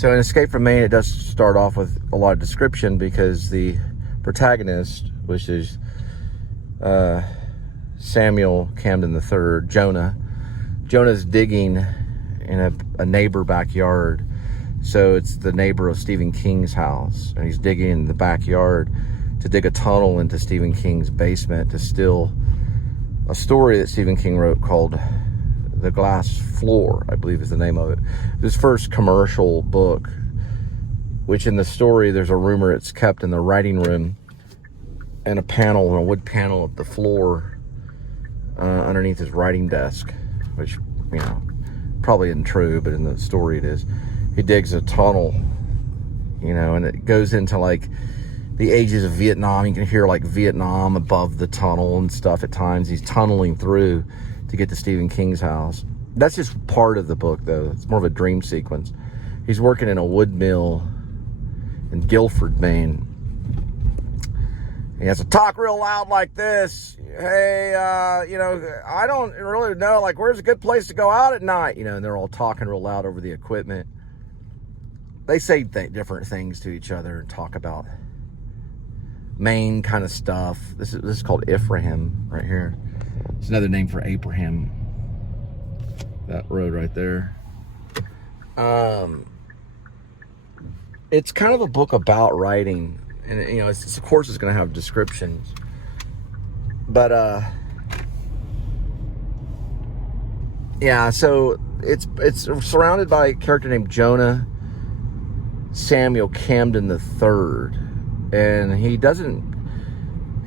So in Escape from Maine, it does start off with a lot of description because the protagonist, which is Samuel Camden III, Jonah's digging in a neighbor backyard. So it's the neighbor of Stephen King's house, and he's digging in the backyard to dig a tunnel into Stephen King's basement to steal a story that Stephen King wrote called The Glass Floor, I believe is the name of it. His first commercial book, which in the story, there's a rumor it's kept in the writing room and a wood panel of the floor underneath his writing desk, which, you know, probably isn't true, but in the story it is. He digs a tunnel, you know, and it goes into like the ages of Vietnam. You can hear like Vietnam above the tunnel and stuff at times. He's tunneling through to get to Stephen King's house. That's just part of the book, though. It's more of a dream sequence. He's working in a wood mill in Guilford, Maine. He has to talk real loud like this. Hey, you know, I don't really know, like, where's a good place to go out at night? You know, and they're all talking real loud over the equipment. They say different things to each other and talk about Maine kind of stuff. This is called Ephraim right here. It's another name for Abraham. That road right there. It's kind of a book about writing, and you know, of course, it's going to have descriptions, but yeah. So it's surrounded by a character named Jonah Samuel Camden III, and he doesn't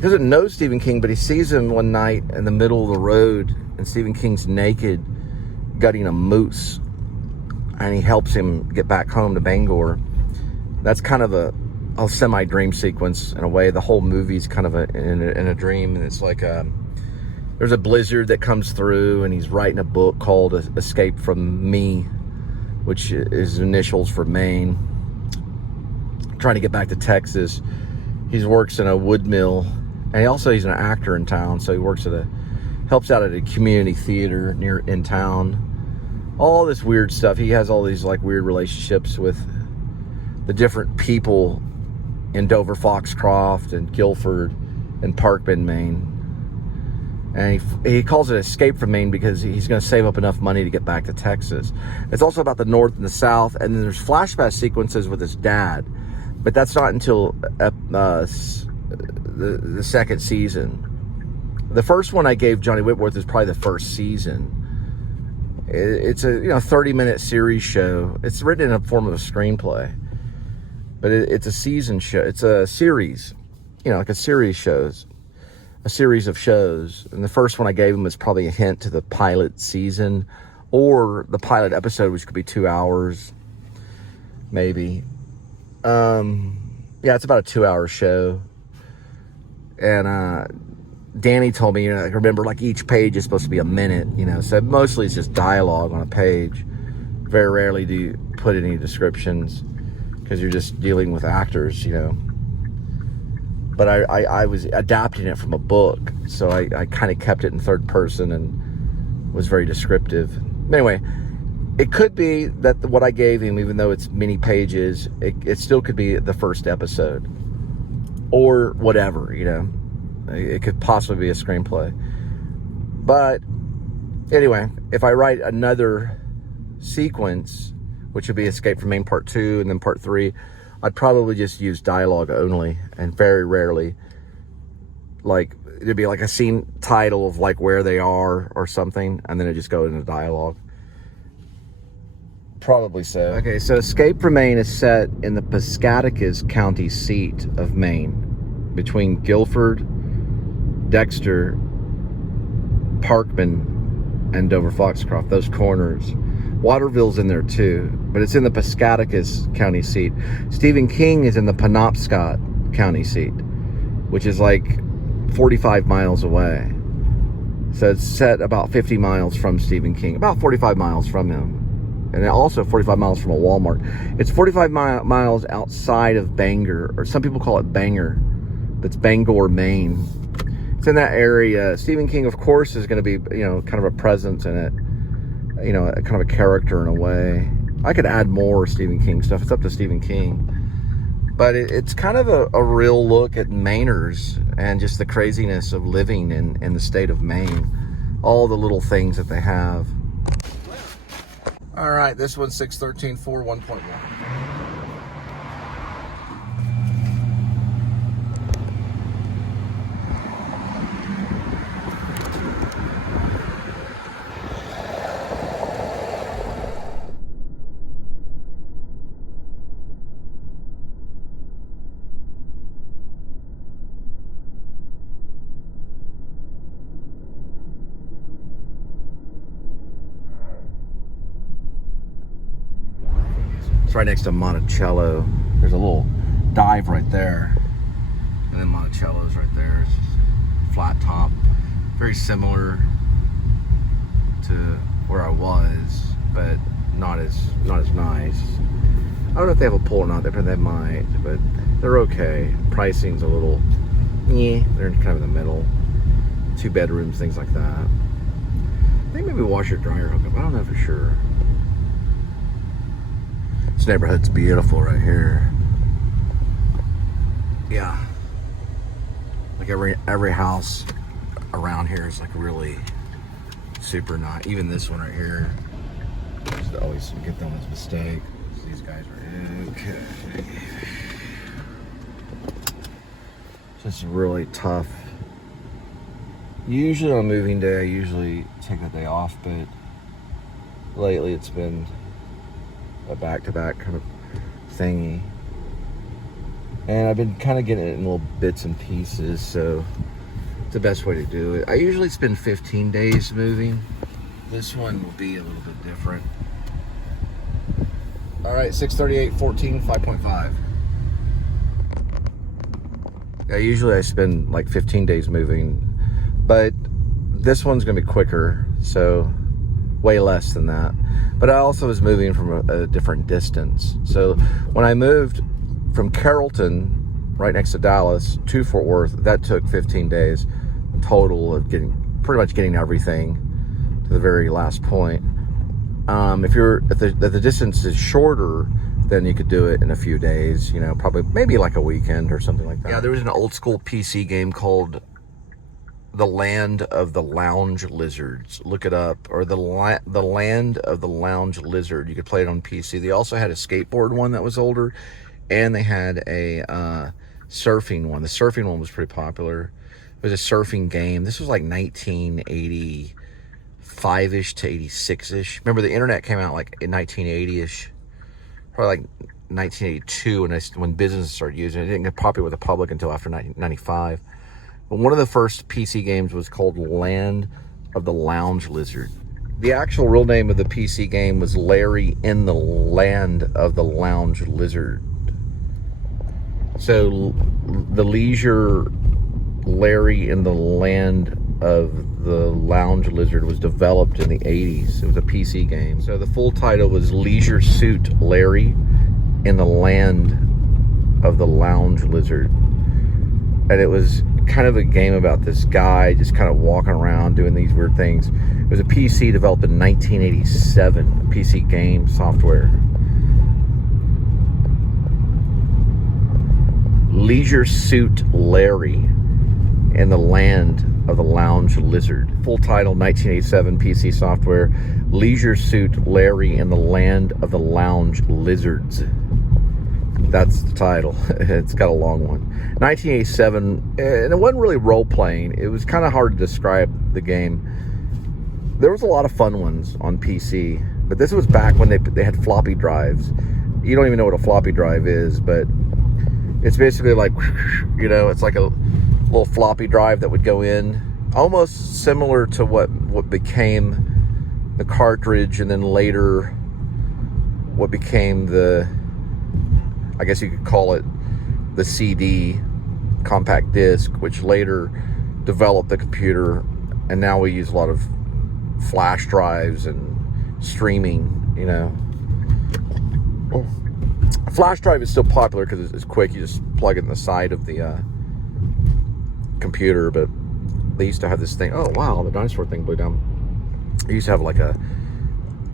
know Stephen King, but he sees him one night in the middle of the road, and Stephen King's naked, gutting a moose, and he helps him get back home to Bangor. That's kind of a semi-dream sequence in a way. The whole movie's kind of in a dream, and it's like there's a blizzard that comes through, and he's writing a book called Escape from Me, which is initials for Maine, trying to get back to Texas. He works in a wood mill, and he's an actor in town, so he helps out at a community theater in town. All this weird stuff. He has all these like weird relationships with the different people in Dover, Foxcroft, and Guilford, and Parkman, Maine. And he calls it Escape from Maine because he's going to save up enough money to get back to Texas. It's also about the North and the South, and then there's flashback sequences with his dad, but that's not until the second season. The first one I gave Johnny Whitworth is probably the first season. It's a 30-minute series show. It's written in a form of a screenplay, but it's a season show. It's a series, like a series of shows. And the first one I gave him was probably a hint to the pilot season or the pilot episode, which could be 2 hours, maybe. It's about a 2-hour show. And Danny told me, remember, like each page is supposed to be a minute, so mostly it's just dialogue on a page. Very rarely do you put any descriptions because you're just dealing with actors, But I was adapting it from a book, so I kind of kept it in third person and was very descriptive. Anyway, it could be that what I gave him, even though it's many pages, it still could be the first episode or whatever, It could possibly be a screenplay. But anyway, if I write another sequence, which would be Escape from Maine Part 2 and then Part 3, I'd probably just use dialogue only, and very rarely, like, it'd be like a scene title of like where they are or something, and then it just go into dialogue. Probably so. Okay, so Escape from Maine is set in the Piscataquis County seat of Maine, between Guilford, Dexter, Parkman, and Dover Foxcroft, those corners. Waterville's in there too, but it's in the Piscataquis County seat. Stephen King is in the Penobscot County seat, which is like 45 miles away. So it's set about 50 miles from Stephen King, about 45 miles from him, and also 45 miles from a Walmart. It's 45 miles outside of Bangor, or some people call it Bangor. That's Bangor, Maine. It's in that area. Stephen King, of course, is going to be, kind of a presence in it. Kind of a character in a way. I could add more Stephen King stuff. It's up to Stephen King. But it's kind of a real look at Mainers and just the craziness of living in the state of Maine. All the little things that they have. All right, this one's 613-4 1.1. It's right next to Monticello. There's a little dive right there. And then Monticello's right there. It's just flat top. Very similar to where I was, but not as nice. I don't know if they have a pool or not. They might, but they're okay. Pricing's a little, yeah, they're kind of in the middle. 2 bedrooms, things like that. I think maybe washer dryer hookup. I don't know for sure. This neighborhood's beautiful right here. Yeah. Like every house around here is like really super nice. Even this one right here. Just always get them as a mistake. These guys are okay. Just really tough. Usually on moving day, I usually take the day off, but lately it's been a back-to-back kind of thingy. And I've been kind of getting it in little bits and pieces, so it's the best way to do it. I usually spend 15 days moving. This one will be a little bit different. All right, 638-14, 5.5. Yeah, usually I spend like 15 days moving, but this one's gonna be quicker, so way less than that. But I also was moving from a different distance. So when I moved from Carrollton, right next to Dallas, to Fort Worth, that took 15 days total of pretty much getting everything to the very last point. If the distance is shorter, then you could do it in a few days, you know, probably maybe like a weekend or something like that. Yeah, there was an old school PC game called The Land of the Lounge Lizards. Look it up. Or the Land of the Lounge Lizard. You could play it on PC. They also had a skateboard one that was older, and they had a surfing one. The surfing one was pretty popular. It was a surfing game. This was like 1985-ish to 86-ish. Remember, the internet came out like in 1980-ish. Probably like 1982 when businesses started using it. It didn't get popular with the public until after 1995. But one of the first PC games was called Land of the Lounge Lizard. The actual real name of the PC game was Larry in the Land of the Lounge Lizard. So the Leisure Larry in the Land of the Lounge Lizard was developed in the 80s. It was a PC game. So the full title was Leisure Suit Larry in the Land of the Lounge Lizard. And it was kind of a game about this guy just kind of walking around doing these weird things. It was a PC developed in 1987, a PC game software. Leisure Suit Larry in the Land of the Lounge Lizard. Full title, 1987 PC software. Leisure Suit Larry in the Land of the Lounge Lizards. That's the title. It's got a long one. 1987, and it wasn't really role-playing. It was kind of hard to describe the game. There was a lot of fun ones on PC, but this was back when they had floppy drives. You don't even know what a floppy drive is, but it's basically like, you know, it's like a little floppy drive that would go in, almost similar to what became the cartridge, and then later what became the, I guess you could call it the CD, compact disc, which later developed the computer, and now we use a lot of flash drives and streaming, you know. Flash drive is still popular because it's quick. You just plug it in the side of the computer, but they used to have this thing. Oh wow, the dinosaur thing blew down. They used to have like a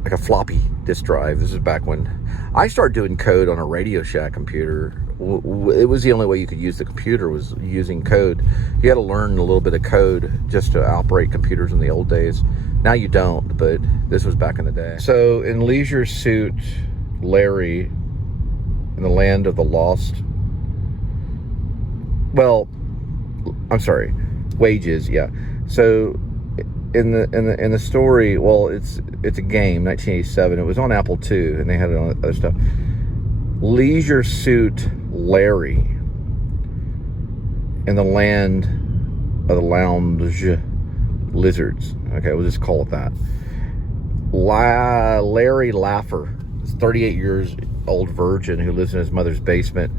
like a floppy disk drive. This is back when I started doing code on a Radio Shack computer. It was the only way you could use the computer, was using code. You had to learn a little bit of code just to operate computers in the old days. Now you don't, but this was back in the day. So in Leisure Suit Larry, in the land of the lost, well, I'm sorry, wages, yeah. So in the story, well, it's a game, 1987. It was on Apple II, and they had it on other stuff. Leisure Suit Larry in the land of the lounge lizards. Okay, we'll just call it that. Larry Laffer, this 38 years old virgin who lives in his mother's basement,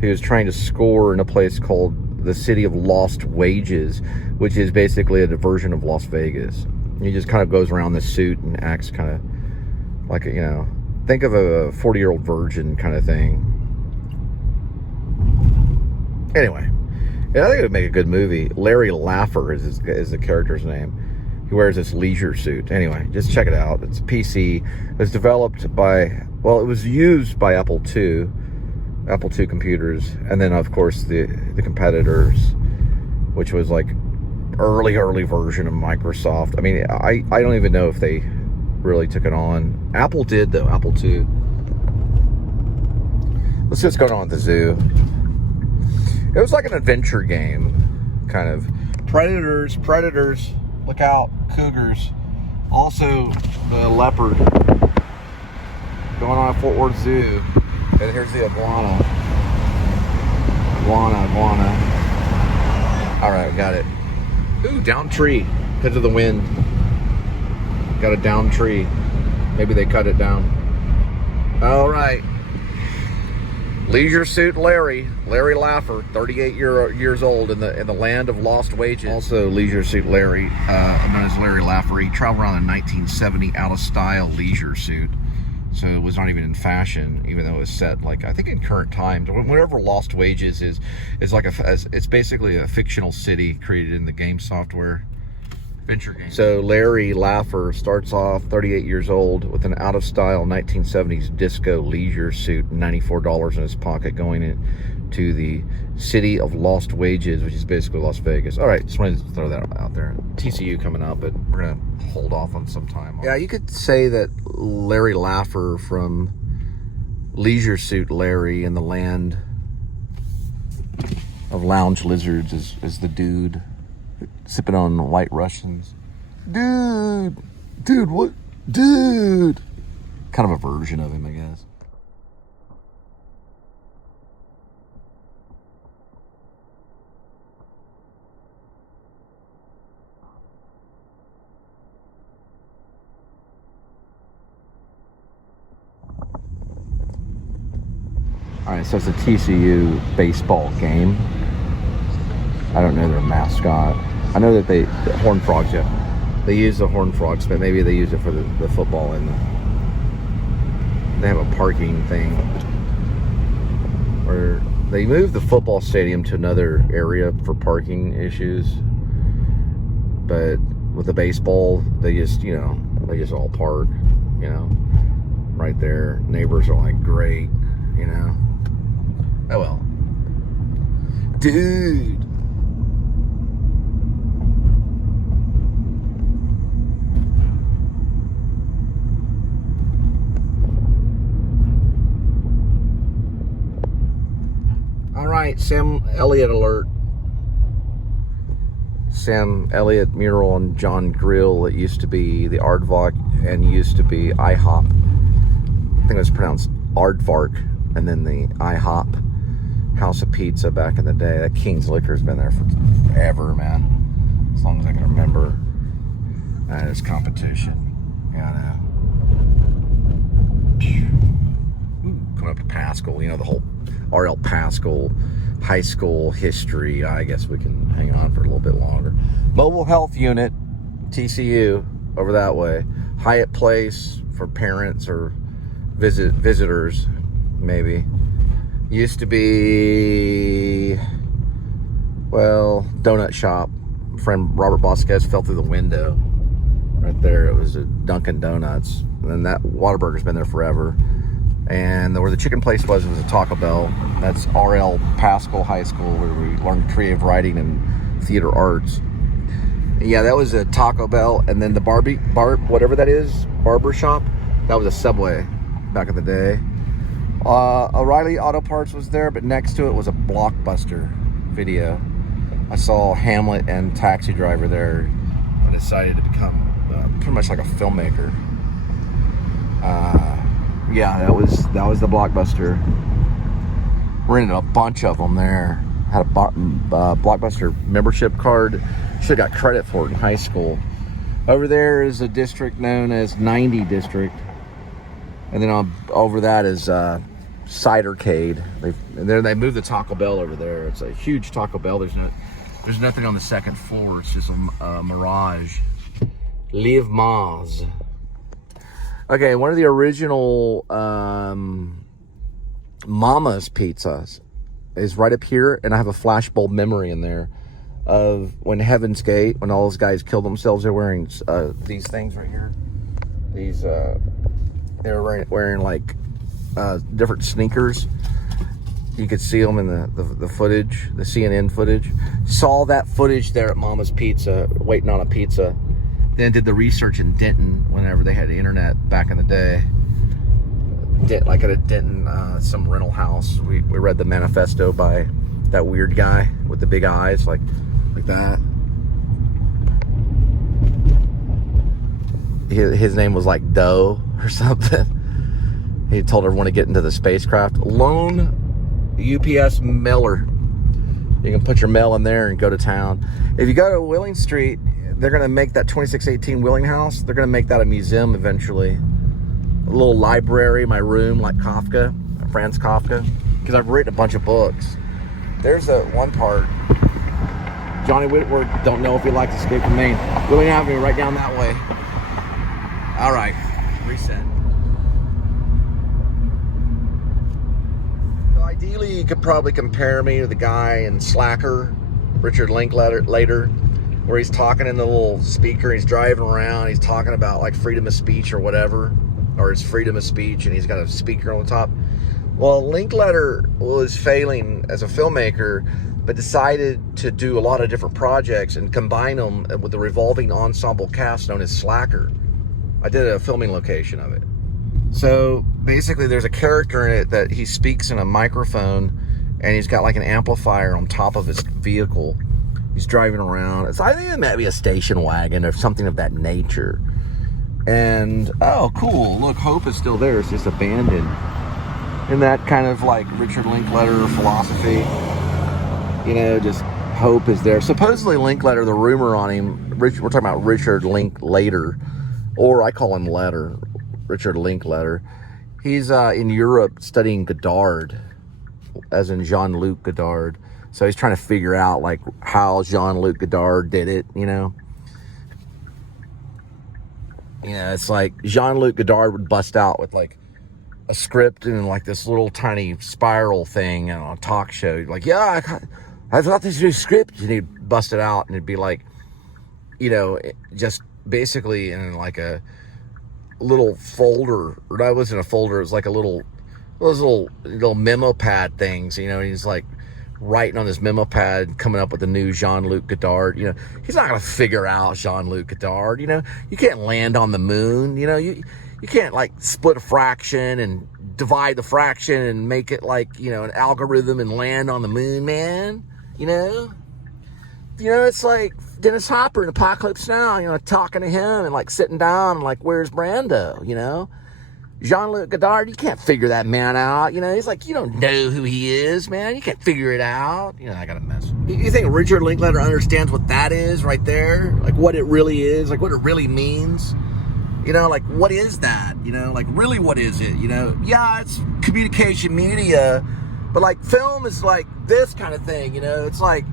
who is trying to score in a place called the City of Lost Wages, which is basically a version of Las Vegas. He just kind of goes around the suit and acts kind of like, you know, think of a 40-year-old virgin kind of thing. Anyway, yeah, I think it would make a good movie. Larry Laffer is the character's name. He wears this leisure suit. Anyway, just check it out. It's a PC. It was developed by, well, it was used by Apple II computers, and then of course the competitors, which was like early version of Microsoft. I mean, I don't even know if they really took it on. Apple did, though. Apple II. Let's just go on with the zoo. It was like an adventure game, kind of. Predators, look out, cougars. Also the leopard going on at Fort Worth Zoo. And here's the iguana. Iguana. All right, we got it. Ooh, down tree because of the wind. Got a down tree. Maybe they cut it down. All right. Leisure Suit Larry Laffer, 38 years old, in the land of lost wages. Also, Leisure Suit Larry, known as Larry Laffer. He traveled around in 1970 out of style leisure suit. So it was not even in fashion, even though it was set, like, I think in current times. Whatever Lost Wages is like it's basically a fictional city created in the game software adventure game. So Larry Laffer starts off 38 years old with an out-of-style 1970s disco leisure suit, $94 in his pocket, going into the City of Lost Wages, which is basically Las Vegas. All right, just wanted to throw that out there. TCU coming up, but we're going to hold off on some time. Yeah, you could say that Larry Laffer from Leisure Suit Larry in the land of lounge lizards is the dude sipping on White Russians. Dude, what? Dude. Kind of a version of him, I guess. All right, so it's a TCU baseball game. I don't know their mascot. I know that the Horned Frogs, yeah. They use the Horned Frogs, but maybe they use it for the football, and they have a parking thing where they moved the football stadium to another area for parking issues. But with the baseball, they just all park, right there. Neighbors are like, great, Oh well. Dude. All right, Sam Elliott alert. Sam Elliott mural on John Grill. It used to be the Aardvark and used to be IHOP. I think it was pronounced Aardvark, and then the IHOP House of Pizza back in the day. That King's Liquor's been there for forever, man. As long as I can remember. That is competition. Coming up to Pascal, the whole R.L. Pascal high school history. I guess we can hang on for a little bit longer. Mobile Health Unit, TCU, over that way. Hyatt Place for parents or visitors, maybe. Used to be, well, donut shop. Friend Robert Bosquez fell through the window. Right there, it was a Dunkin' Donuts. and that Whataburger's been there forever. And where the chicken place was a Taco Bell. That's R.L. Pascal High School, where we learned creative writing and theater arts. Yeah, that was a Taco Bell. And then the whatever that is, barber shop, that was a Subway back in the day. O'Reilly Auto Parts was there, but next to it was a Blockbuster Video. I saw Hamlet and Taxi Driver there. I decided to become pretty much like a filmmaker. Yeah, that was the Blockbuster. Rented a bunch of them there. Had a Blockbuster membership card. Should have got credit for it in high school. Over there is a district known as 90 District. And then over that is Cidercade. They moved the Taco Bell over there. It's a huge Taco Bell. There's nothing on the second floor. It's just a mirage. Live Mars. Okay, one of the original Mama's pizzas is right up here, and I have a flashbulb memory in there of when Heaven's Gate, when all those guys killed themselves. They're wearing these things right here. These they're wearing like different sneakers. You could see them in the footage, the CNN footage. Saw that footage there at Mama's Pizza, waiting on a pizza. Then did the research in Denton whenever they had the internet back in the day. Like at a Denton, some rental house. We read the manifesto by that weird guy with the big eyes, like that. His name was like Doe or something. He told everyone to get into the spacecraft. Lone UPS mailer. You can put your mail in there and go to town. If you go to Willing Street, they're going to make that 2618 Willing House. They're going to make that a museum eventually. A little library, my room, like Kafka, Franz Kafka. Because I've written a bunch of books. There's one part. Johnny Whitworth, don't know if he likes Escape from Maine. Willing Avenue, right down that way. All right, reset. So ideally, you could probably compare me to the guy in Slacker, Richard Linklater, where he's talking in the little speaker. He's driving around. He's talking about like freedom of speech or whatever, or it's freedom of speech, and he's got a speaker on the top. Well, Linklater was failing as a filmmaker, but decided to do a lot of different projects and combine them with the revolving ensemble cast known as Slacker. I did a filming location of it. So basically there's a character in it that he speaks in a microphone, and he's got like an amplifier on top of his vehicle. He's driving around. I think it might be a station wagon or something of that nature. And, oh, cool. Look, Hope is still there. It's just abandoned. And that kind of like Richard Linklater philosophy. You know, just Hope is there. Supposedly Linklater, the rumor on him, we're talking about Richard Linklater, or I call him Letter, Richard Linklater. He's in Europe studying Godard, as in Jean-Luc Godard. So he's trying to figure out like how Jean-Luc Godard did it, you know. You know, it's like Jean-Luc Godard would bust out with like a script and like this little tiny spiral thing on a talk show. Like, yeah, I thought this was a script. And he'd bust it out, and it'd be like, you know, just basically in like a little folder. Or that wasn't a folder. It was like those little memo pad things, you know. And he's like writing on his memo pad, coming up with a new Jean-Luc Godard. You know, he's not going to figure out Jean-Luc Godard. You know, you can't land on the moon. You know, you can't like split a fraction and divide the fraction and make it like, you know, an algorithm and land on the moon, man. You know, it's like Dennis Hopper in Apocalypse Now, you know, talking to him and like sitting down and like, where's Brando? You know, Jean-Luc Godard, you can't figure that man out. You know, he's like, you don't know who he is, man. You can't figure it out. You know, I got a mess. You think Richard Linklater understands what that is right there? Like what it really is, like what it really means? You know, like what is that? You know, like really what is it? You know, yeah, it's communication media, but like film is like this kind of thing, you know. It's like,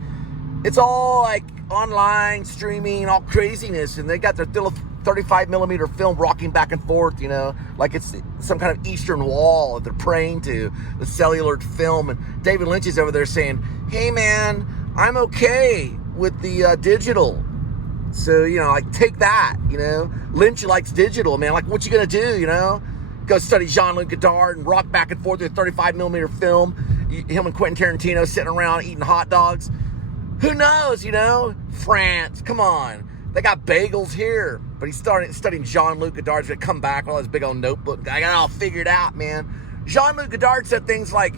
it's all like online streaming, all craziness, and they got their 35 millimeter film rocking back and forth, you know, like it's some kind of Eastern wall that they're praying to, the cellular film. And David Lynch is over there saying, hey man, I'm okay with the digital. So, you know, like, take that, you know. Lynch likes digital, man. Like, what you gonna do, you know? Go study Jean-Luc Godard and rock back and forth with a 35mm film. Him and Quentin Tarantino sitting around eating hot dogs. Who knows, you know? France, come on. They got bagels here. But he's studying Jean-Luc Godard. He's gonna come back with all his big old notebook. I got it all figured out, man. Jean-Luc Godard said things like,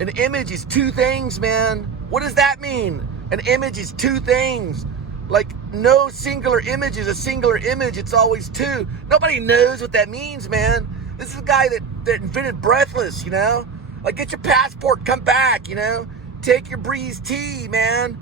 an image is two things, man. What does that mean? An image is two things. Like, no singular image is a singular image. It's always two. Nobody knows what that means, man. This is a guy that invented Breathless, you know? Like, get your passport, come back, you know? Take your Breeze tea, man.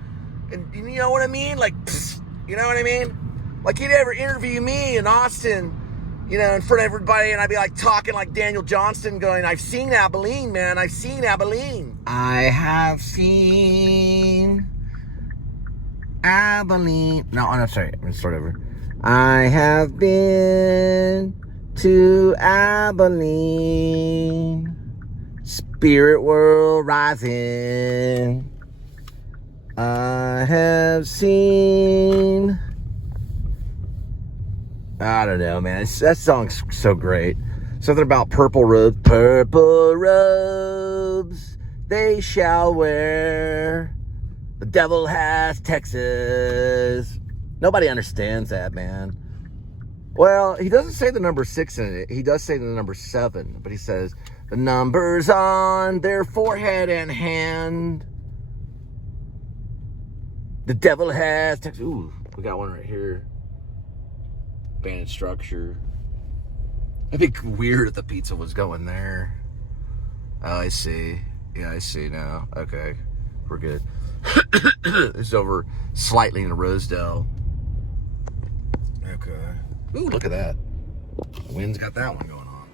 And you know what I mean? Like, psst, you know what I mean? Like, he'd ever interview me in Austin, you know, in front of everybody, and I'd be like talking like Daniel Johnston going, I've seen Abilene, man. I've seen Abilene. I have seen Abilene. No, I'm sorry. I'm going to start over. I have been to Abilene. Spirit world rising. I have seen... I don't know, man. That song's so great. Something about purple robes. Purple robes they shall wear. The devil has Texas. Nobody understands that, man. Well, he doesn't say the number 6 in it. He does say the number 7. But he says, the numbers on their forehead and hand. The devil has Texas. Ooh, we got one right here. Banded structure. It'd be weird if the pizza was going there. Oh, I see. Yeah, I see now. Okay, we're good. It's over slightly in Rosedale. Okay. Ooh, look at that. The wind's got that one going on.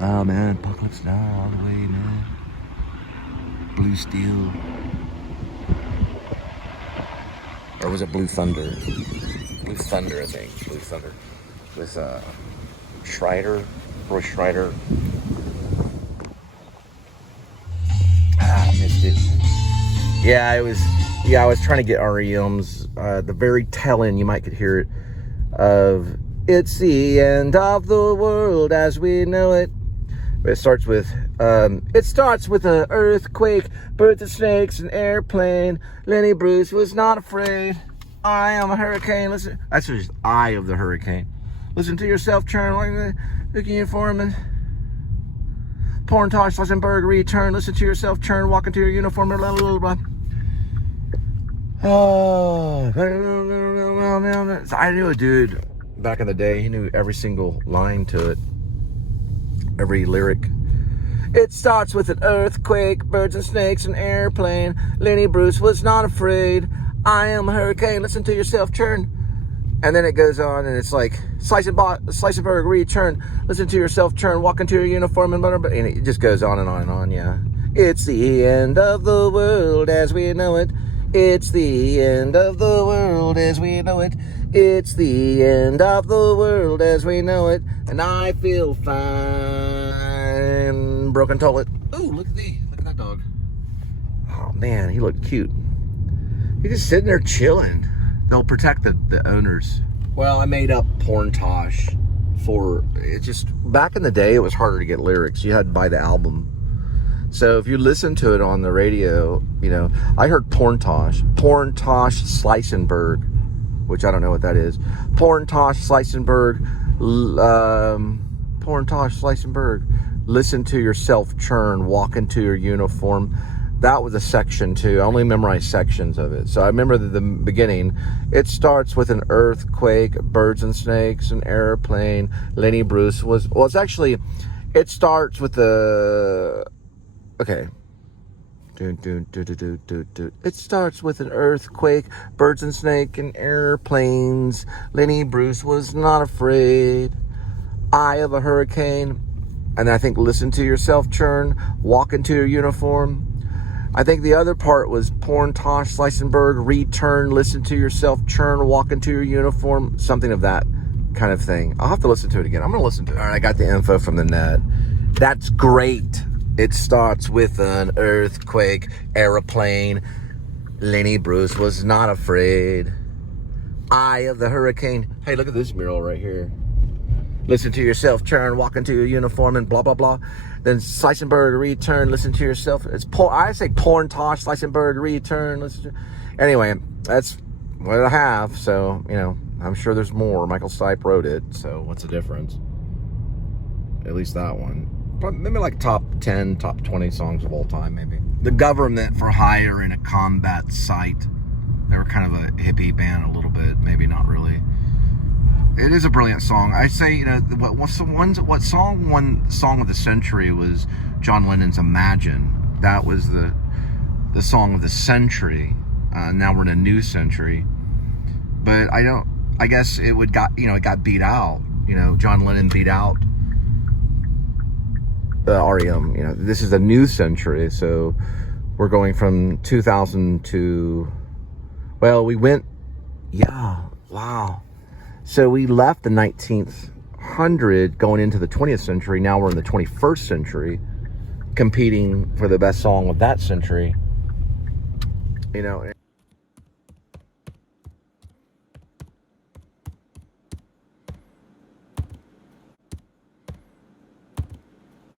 Oh man, Apocalypse Now all the way, man. Blue Steel. Or was it Blue Thunder? Blue Thunder, I think. Blue Thunder. With Schreider, Roy Schreider. I missed it. Yeah, I was trying to get REM's, the very tail end, you might could hear it, of It's the End of the World as We Know It. But it starts with an earthquake, birds and snakes, an airplane. Lenny Bruce was not afraid. I am a hurricane. Listen, that's just eye of the hurricane. Listen to yourself churn, looking for him and porn tosh, Schwarzenberg, return. Listen to yourself churn, walk into your uniform, blah, blah, blah, blah. Oh, I knew a dude back in the day. He knew every single line to it, every lyric. It starts with an earthquake, birds and snakes, an airplane. Lenny Bruce was not afraid. I am a hurricane. Listen to yourself churn. And then it goes on, and it's like, slice and burger, return, listen to yourself churn, walk into your uniform, and blah, blah, blah. And it just goes on and on and on, yeah. It's the end of the world as we know it. It's the end of the world as we know it. It's the end of the world as we know it. And I feel fine. Broken toilet. Ooh, look at that dog. Oh, man, he looked cute. He's just sitting there chilling. They'll protect the owners. Well, I made up porn tosh for it. Just back in the day, it was harder to get lyrics. You had to buy the album. So if you listen to it on the radio, you know, I heard porn tosh Slicenberg, which I don't know what that is. Porn tosh Slicenberg, porn tosh Slicenberg. Listen to yourself churn, walk into your uniform. That was a section too. I only memorized sections of it. So I remember the beginning. It starts with an earthquake, birds and snakes, an airplane. Lenny Bruce was, well, it's actually, it starts with the, okay. It starts with an earthquake, birds and snake, and airplanes. Lenny Bruce was not afraid. Eye of a hurricane. And I think listen to yourself churn, walk into your uniform. I think the other part was porn tosh Slicenberg, return, listen to yourself churn, walk into your uniform, something of that kind of thing. I'll have to listen to it again. I'm going to listen to it. All right, I got the info from the net. That's great. It starts with an earthquake, aeroplane. Lenny Bruce was not afraid. eye of the hurricane. Hey, look at this mural right here. Listen to yourself, churn, walk into your uniform and blah, blah, blah. Then Slicenberg, return, listen to yourself. It's I say porn tosh, Slicenberg, return. Listen to... Anyway, that's what I have. So, you know, I'm sure there's more. Michael Stipe wrote it. So what's the difference? At least that one. Maybe like top 10, top 20 songs of all time, maybe. The Government for Hire in a Combat Site. They were kind of a hippie band a little bit. Maybe not really. It is a brilliant song. I say, you know, one song of the century was John Lennon's "Imagine." That was the song of the century. Now we're in a new century, but I guess it got beat out. You know, John Lennon beat out REM. You know, this is a new century, so we're going from 2000 to, well, we went, yeah, wow. So we left the 1900 going into the 20th century. Now we're in the 21st century, competing for the best song of that century. You know.